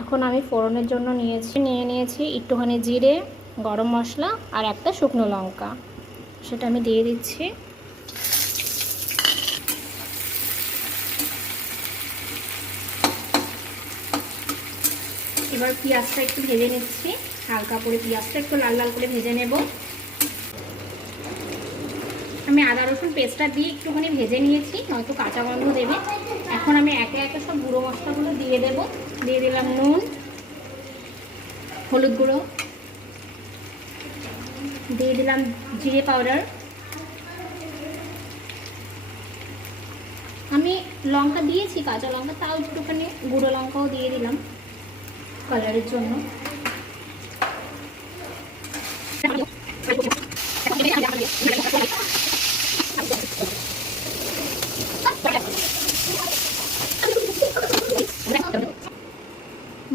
এখন আমি ফোড়নের জন্য নিয়ে নিয়েছি একটুখানি জিরে, গরম মশলা আর একটা শুকনো লঙ্কা, সেটা আমি দিয়ে দিচ্ছি। এবার পেঁয়াজটা একটু ভেজে নিচ্ছি, হালকা করে পেঁয়াজটা একটু লাল লাল করে ভেজে নেব। আমি আদা রসুন পেস্টটা দিয়ে একটুখানি ভেজে নিয়েছি, নয়তো কাঁচা গন্ধ দেবে। এখন আমি একে একে সব গুঁড়ো মশলাগুলো দিয়ে দেব। দিয়ে দিলাম নুন, হলুদ গুঁড়ো, দিয়ে দিলাম জিরে পাউডার, আমি লঙ্কা দিয়েছি কাঁচা লঙ্কা, তাও একটুখানি গুঁড়ো লঙ্কাও দিয়ে দিলাম কালারের জন্য।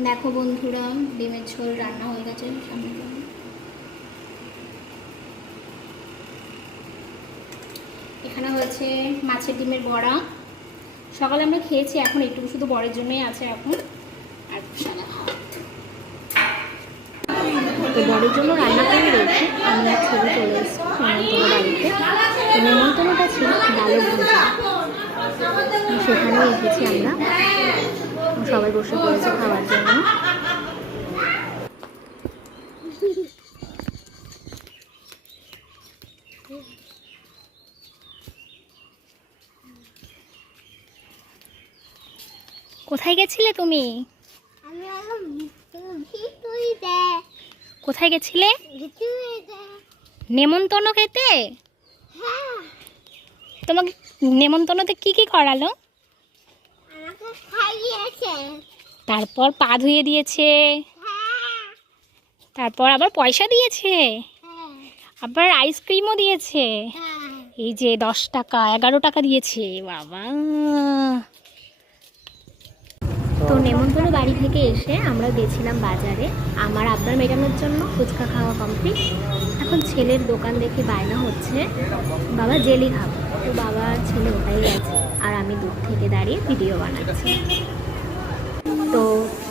দেখো বন্ধুরা, ডিমের ঝোল রান্না হয়ে গেছে। সামনে এখানে হয়েছে মাছের ডিমের বড়া, সকালে আমরা খেয়েছি, এখন একটু শুধু বড়ের জন্যই আছে এখন। আর তো বড়ের জন্য রান্না করে রেখে আমরা ছবি চলে এসেছি নেমন্তন্ন বাড়িতে। নেমন্তন্নটা ছিল ডালের ভুজা, সেখানে এসেছি আমরা, সবাই বসে পড়েছে খাওয়ার জন্য। কোথায় গেছিলে তুমি? কোথায় গেছিলে? নেমন্তন্ন খেতে? তোমাকে নেমন্তন্নতে কি কি করালো? তারপর পা ধুয়ে দিয়েছে, তারপর আবার পয়সা দিয়েছে, আবার আইসক্রিমও দিয়েছে। এই যে 10 টাকা 11 টাকা দিয়েছে, বাবা। তো নেমন্তন্ন বাড়ি থেকে এসে আমরা গেছিলাম বাজারে আমার আবদার মেটানোর জন্য। ফুচকা খাওয়া কমপ্লিট, এখন ছেলের দোকান দেখে বায়না হচ্ছে বাবা জেলি খাবো, তো বাবা ছেলে ওটাই গেছে আর আমি দূর থেকে দাঁড়িয়ে ভিডিও বানাচ্ছি। তো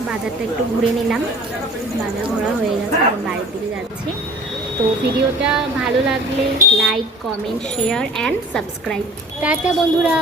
বাজারটা একটু ঘুরে নিলাম, বাজার ঘোরা হয়ে গেছে, এখন বাড়ির দিকে যাচ্ছি। তো ভিডিওটা ভালো লাগলে like, comment, share and subscribe. Tata বন্ধুরা।